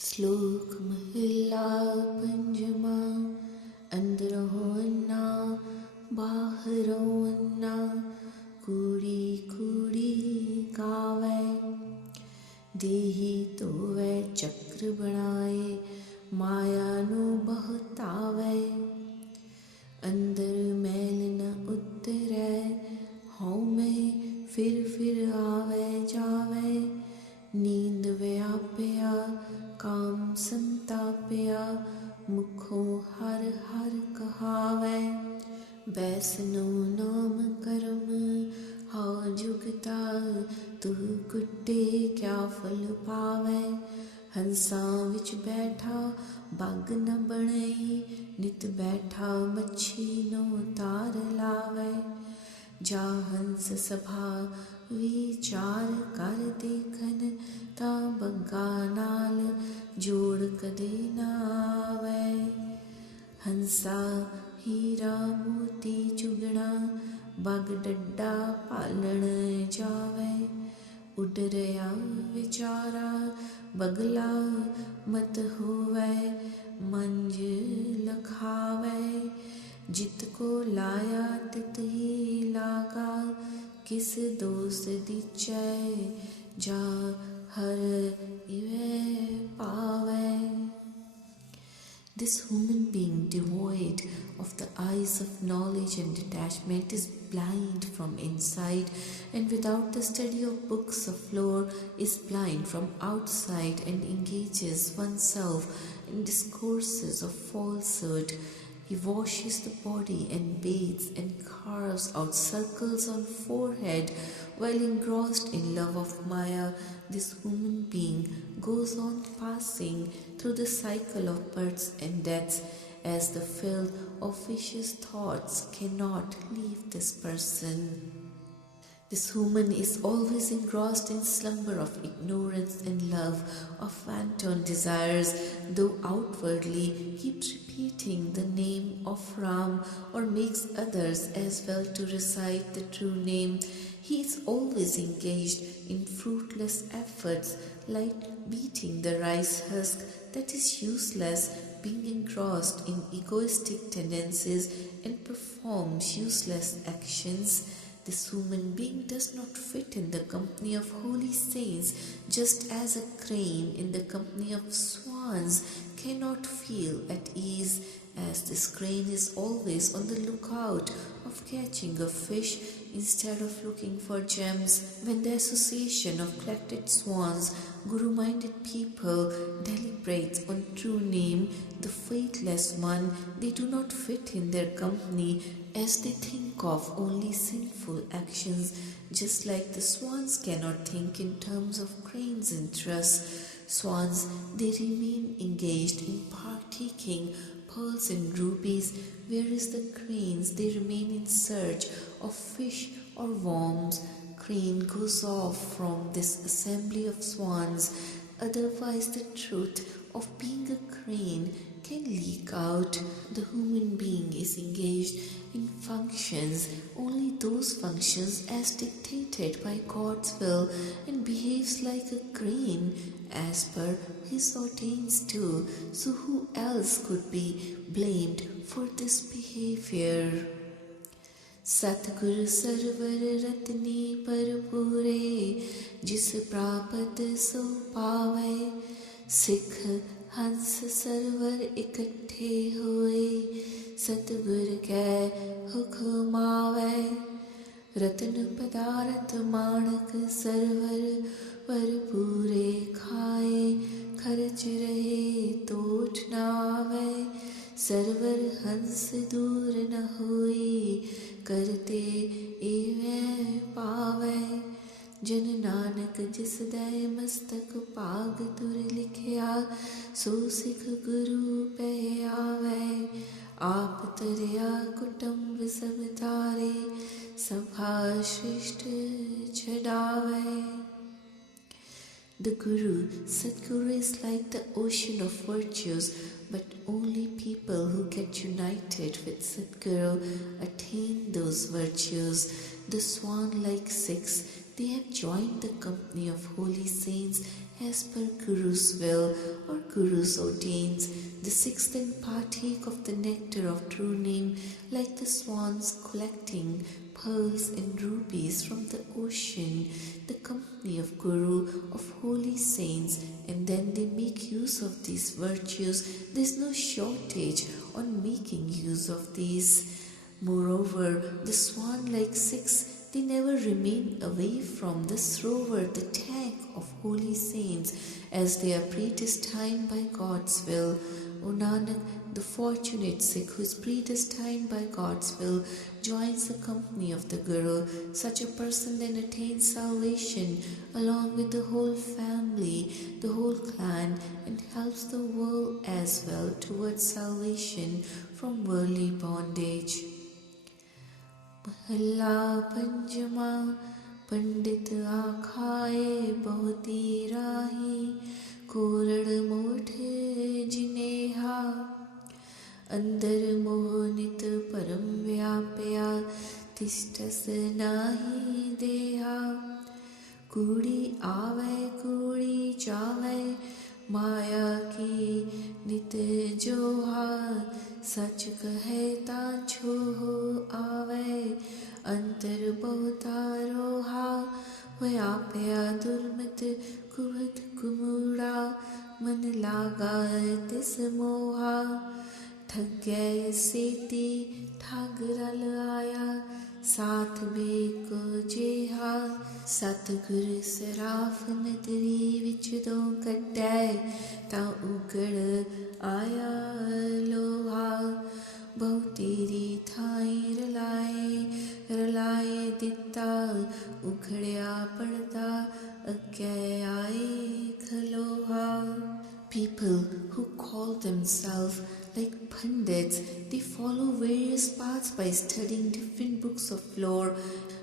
श्लोक महिला पंजमा। अंदरों अन्ना बाहरों अन्ना, कूड़ी कूड़ी गावे। देही तो वै चक्र बनाए, माया नु बहतावे। अंदर मैल न उतरै, हਉ में फिर आवे जावे। नींद व्याप्या काम संताप्या, मुखों हर हर कहावे। बैसनो नाम कर्म हਉ जुगता, तुह कुटे क्या फल पावे। हंसां विच बैठा बग न बनई, नित बैठा मच्छी नो तार लावे। जा हंस सभा विचार कर देखन, ता बग्गा नाल जोड़ कदे ना आवे। हंसा हीरा मोती चुगना, बग डड्डा पालण जावे। उड रया विचारा बगला, मत होवे मंज लखावे। जित को लाया तित ही लागा, किस दोष दीचै जा हर इवै पावे। This human being devoid of the eyes of knowledge and detachment is blind from inside, and without the study of books of lore is blind from outside, and engages oneself in discourses of falsehood. He washes the body and bathes and carves out circles on forehead. While engrossed in love of Maya, this human being goes on passing through the cycle of births and deaths, as the filth of vicious thoughts cannot leave this person. This human is always engrossed in slumber of ignorance and love of wanton desires, though outwardly keeps repeating the name of Ram, or makes others as well to recite the true name. He is always engaged in fruitless efforts, like beating the rice husk that is useless, being engrossed in egoistic tendencies, and performs useless actions. This human being does not fit in the company of holy saints, just as a crane in the company of swans cannot feel at ease, as this crane is always on the lookout of catching a fish instead of looking for gems. When the association of collected swans, guru-minded people, deliberates on true name, the faithless one, they do not fit in their company, as they think of only sinful actions, just like the swans cannot think in terms of cranes' interests. Swans, they remain engaged in partaking pearls and rubies, whereas the cranes, they remain in search of fish or worms. Crane goes off from this assembly of swans, otherwise the truth of being a crane can leak out. The human being is engaged in functions, only those functions as dictated by God's will, and behaves like a crane as per his ordains too. So who else could be blamed for this behavior? सतगुर server Ratni पर पूरे, जिस प्रापत सो पावे। सिख हंस server इकट्ठे होए, सतगुर कै हुक्मावे। रत्न पदारथ माणक सरवर, पर पूरे खाए। खर्च रहे तोट नावे, सरवर हंस दूर न होई। करते एवं पावे। जन नानक जिस दै मस्तक पाग तुर लिखिया, सो सिख गुरु पे आवे। आप तरिया कुटुंब सब तारे, सभा श्रेष्ठ छड़ावे। The Guru, Sadguru, is like the ocean of virtues, but only people who get united with Sadguru attain those virtues. The swan-like Sikhs, they have joined the company of holy saints as per Guru's will or Gurus ordains, the Sikhs then partake of the nectar of true name like the swans collecting pearls and rubies from the ocean, the company of Guru, of holy saints, and then they make use of these virtues. There is no shortage on making use of these. Moreover, the swan-like Sikhs, they never remain away from the thrower, the tank of holy saints, as they are predestined by God's will. O Nanak, the fortunate Sikh who is predestined by God's will joins the company of the Guru. Such a person then attains salvation along with the whole family, the whole clan, and helps the world as well towards salvation from worldly bondage. महला पंचमा पंडित आखाए बहुती राही कोरड़ मोठ जिनेहा अंदर मोहनित परम व्यापया तिष्ठस नाही देहा कूड़ी आवे कूड़ी जावे माया की नित जोहा सच कहे ता छो आवे अंतर बहुता रोहा व्यापया दुर्मत कुबत कुमुड़ा मन लागा तिस मोहा ठग गए सेती ठग रल आया साथ बेको जेहा सतगुर सराफ नदरी विच दो कड्डै ता उगड़ आया लोहा बहु तेरी थाई रलाए दिता उखड़िया पड़ता अग्गै आए खलोहा. People who call themselves like pundits, they follow various paths by studying different books of lore,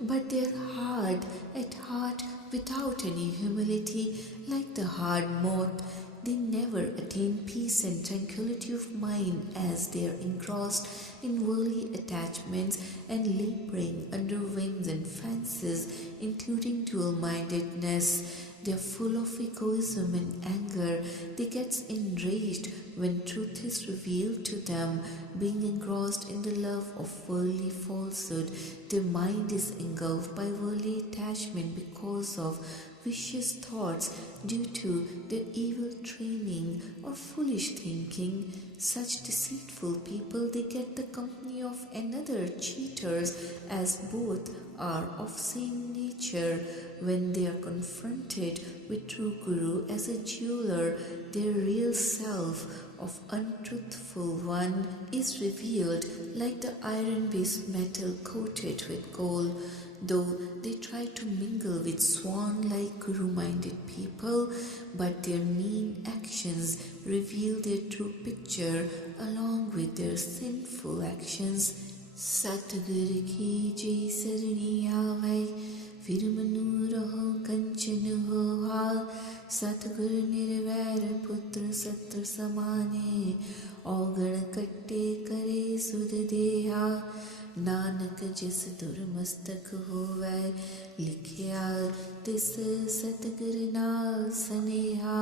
but they are hard at heart without any humility, like the hard moth. They never attain peace and tranquility of mind as they are engrossed in worldly attachments and laboring under whims and fancies, including dual-mindedness. They are full of egoism and anger. They get enraged when truth is revealed to them. Being engrossed in the love of worldly falsehood, their mind is engulfed by worldly attachment because of vicious thoughts due to their evil training or foolish thinking. Such deceitful people, they get the company of another cheaters, as both are of same nature. When they are confronted with true Guru as a jeweler, their real self of untruthful one is revealed like the iron-based metal coated with gold. Though they try to mingle with swan-like Guru-minded people, but their mean actions reveal their true picture along with their sinful actions. Satgur ki jai sarani aave, फिर मनु रहो कंचन हो हाल सतगुर निर्वैर पुत्र सत्र समाने औगण कट्टे करे सुध देहा नानक जिस दुर्मस्तक होवै लिखिया तिस सतगुर नाल सनेहा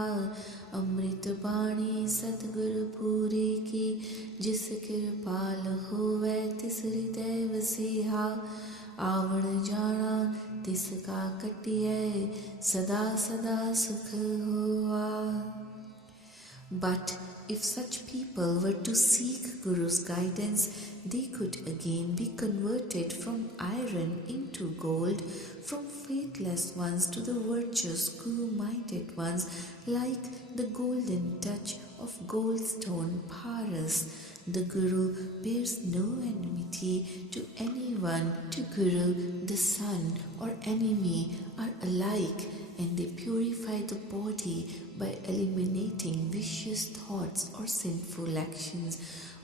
अमृत बाणी सतगुर पूरी की जिस कृपाल होवै तिस हृदय वसेहा आवण जाना तिसका कटिए सदा सदा सुख होवा. But if such people were to seek Guru's guidance, they could again be converted from iron into gold, from faithless ones to the virtuous Guru-minded ones, like the golden touch of goldstone Paras. The Guru bears no enmity to anyone. To Guru, the son or enemy are alike, and they purify the body by eliminating vicious thoughts or sinful actions.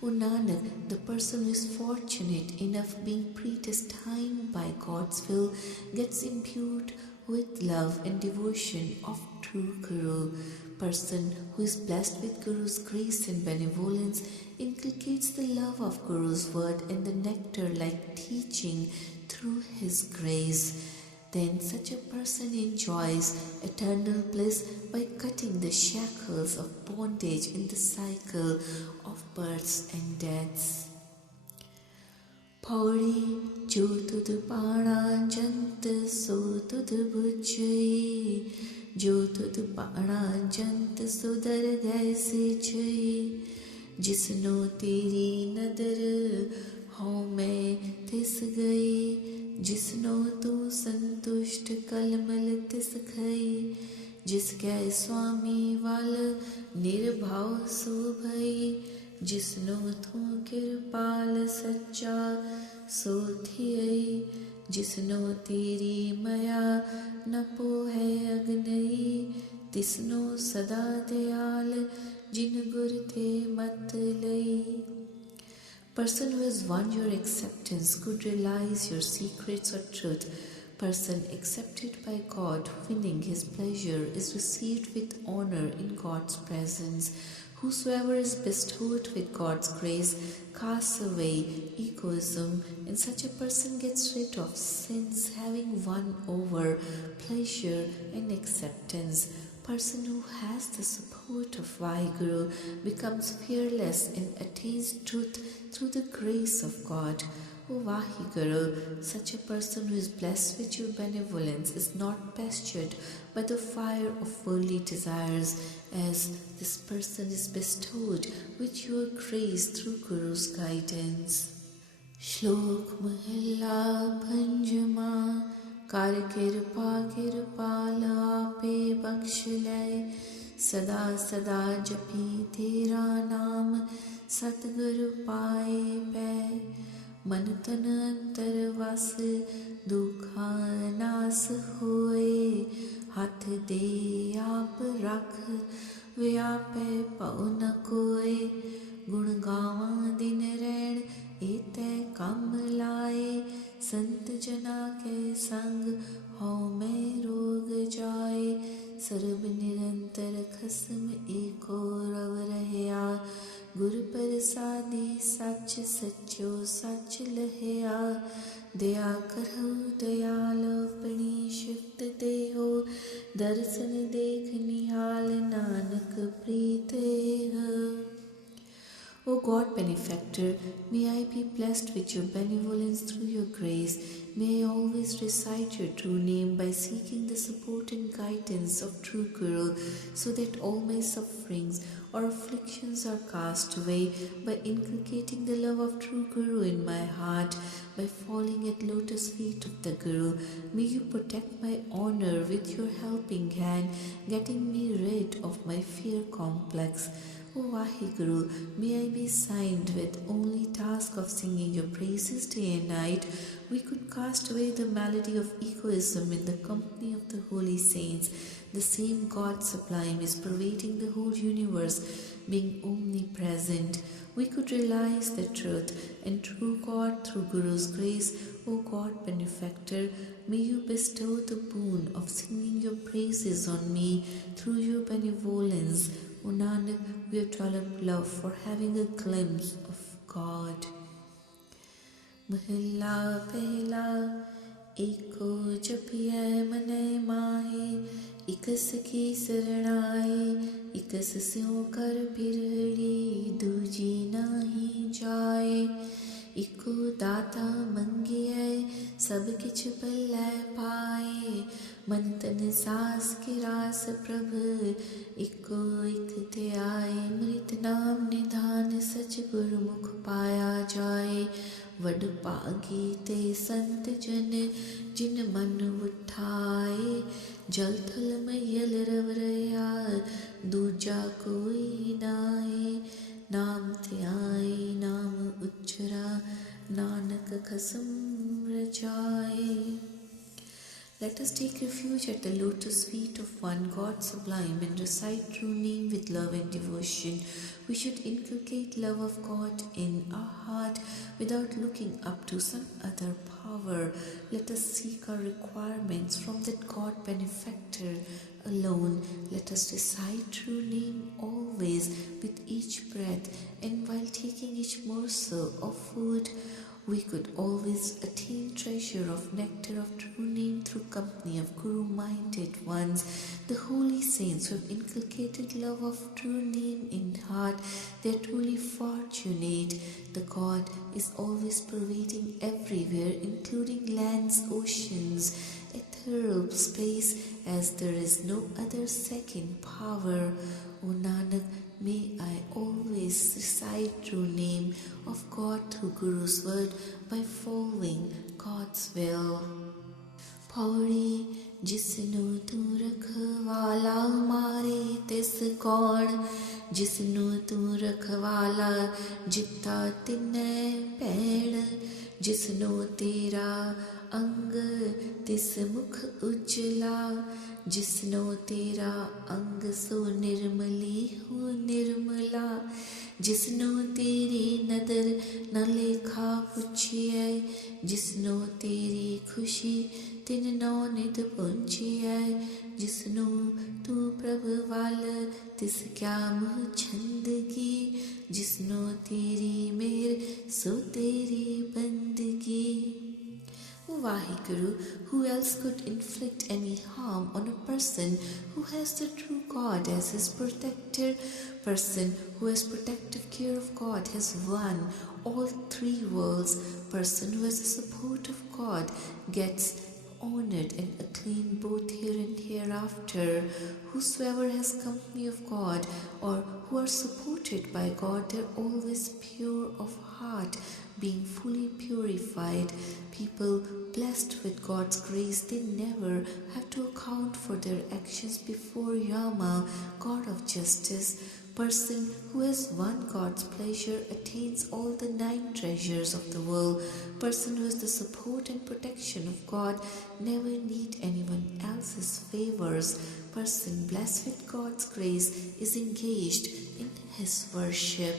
O Nanak, the person who is fortunate enough being predestined by God's will gets imbued with love and devotion of true Guru. Person who is blessed with Guru's grace and benevolence inculcates the love of Guru's word and the nectar-like teaching through his grace. Then such a person enjoys eternal bliss by cutting the shackles of bondage in the cycle of births and deaths. Pauri jo tud paana jant so tud bujai, jo tud paana jant so dar gaise jai, जिसनो तेरी नदर हूँ मैं तिस गई, जिसनो तू संतुष्ट कलमल तिस खई, जिसके स्वामी वाल निर्भाव सो भई, जिसनो तू कृपाल सच्चा सो थियई, जिसनो तेरी मया न पोहे अग्नई, तिसनो सदा दयाल जिन गुर ते मत लई. Person who has won your acceptance could realize your secrets or truth. Person accepted by God, winning his pleasure, is received with honor in God's presence. Whosoever is bestowed with God's grace casts away egoism, and such a person gets rid of sins, having won over pleasure and acceptance. Person who has the support of Vaheguru becomes fearless and attains truth through the grace of God. O Vaheguru, such a person who is blessed with your benevolence is not pestered by the fire of worldly desires, as this person is bestowed with your grace through Guru's guidance. Shlok Mahilla Panjama कर कृपा कृपाल आपे बख्श लै, सदा सदा जपी तेरा नाम सतगुरु पाए पै, मन तन अंतर वस दुखा नास होए, हाथ दे आप रख व्यापै पौ न कोय, गुण गावा दिन रैण एतै कम लाए, संत जना के संग हौ मैं रोग जाए, सर्ब निरंतर खसम एको रव रहया, गुर प्रसादी सच सचो सच लहया, दया करहु दयाल अपनी शिफ्त देहो, दर्शन देख निहाल नानक प्रीत है. O God benefactor, may I be blessed with your benevolence through your grace. May I always recite your true name by seeking the support and guidance of true Guru, so that all my sufferings or afflictions are cast away by inculcating the love of true Guru in my heart, by falling at lotus feet of the Guru. May you protect my honor with your helping hand, getting me rid of my fear complex. O Vaheguru, may I be signed with only task of singing your praises day and night. We could cast away the malady of egoism in the company of the holy saints. The same God sublime is pervading the whole universe, being omnipresent. We could realize the truth and true God through Guru's grace. O God benefactor, may you bestow the boon of singing your praises on me through your benevolence. O Nanak, we have developed love for having a glimpse of God. Mahilla Pehla Eko Japiya Mane Mahe, Ikas ki saranaye, Ikas syo kar pirhdi, Duji nahi jaye. इको दाता मंगिए सब किछ पल्लै पाए, मन तन सास के रास प्रभ इको इक ते आए, मृत नाम निधान सच गुरमुख पाया जाए, वड पागी ते संत जन जिन मन उठाए, जल थल मैयल रव रया दूजा कोई नाए, नाम त्याई नाम उच्चरा Nanak खसम रजाए. Let us take refuge at the lotus feet of one God sublime and recite true name with love and devotion. We should inculcate love of God in our heart without looking up to some other power. Let us seek our requirements from that God benefactor alone. Let us recite true name always with each breath, and while taking each morsel of food, we could always attain treasure of nectar of true name through company of Guru-minded ones, the holy saints who have inculcated love of true name in heart. They are truly fortunate. The God is always pervading everywhere, including lands, oceans, ethereal space, as there is no other second power. O Nanak, may I always recite true name of God through Guru's word by following God's will. Pauri जिसनु तू रखवाला मारे तिस कौन, जिसनु तू रखवाला जिता तिनै पैण, जिसनु तेरा अंग तिस मुख उज्जला, जिसनो तेरा अंग सो निर्मली हो निर्मला, जिसनो तेरी नदर न लेखा पुछिए, जिसनो तेरी खुशी तिन नौ नित पुंचिए, जिसनो तू प्रभु वाल तिस क्या मुह छंद की, जिसनो तेरी मेर सो तेरी बंदगी. Vaheguru, who else could inflict any harm on a person who has the true God as his protector? Person who has protective care of God has won all three worlds. Person who has the support of God gets honored and acclaimed both here and hereafter. Whosoever has company of God or who are supported by God, they are always pure of heart, being fully purified. People blessed with God's grace, they never have to account for their actions before Yama, God of justice. Person who has won God's pleasure attains all the 9 treasures of the world. Person who has the support and protection of God never need anyone else's favors. Person blessed with God's grace is engaged in his worship.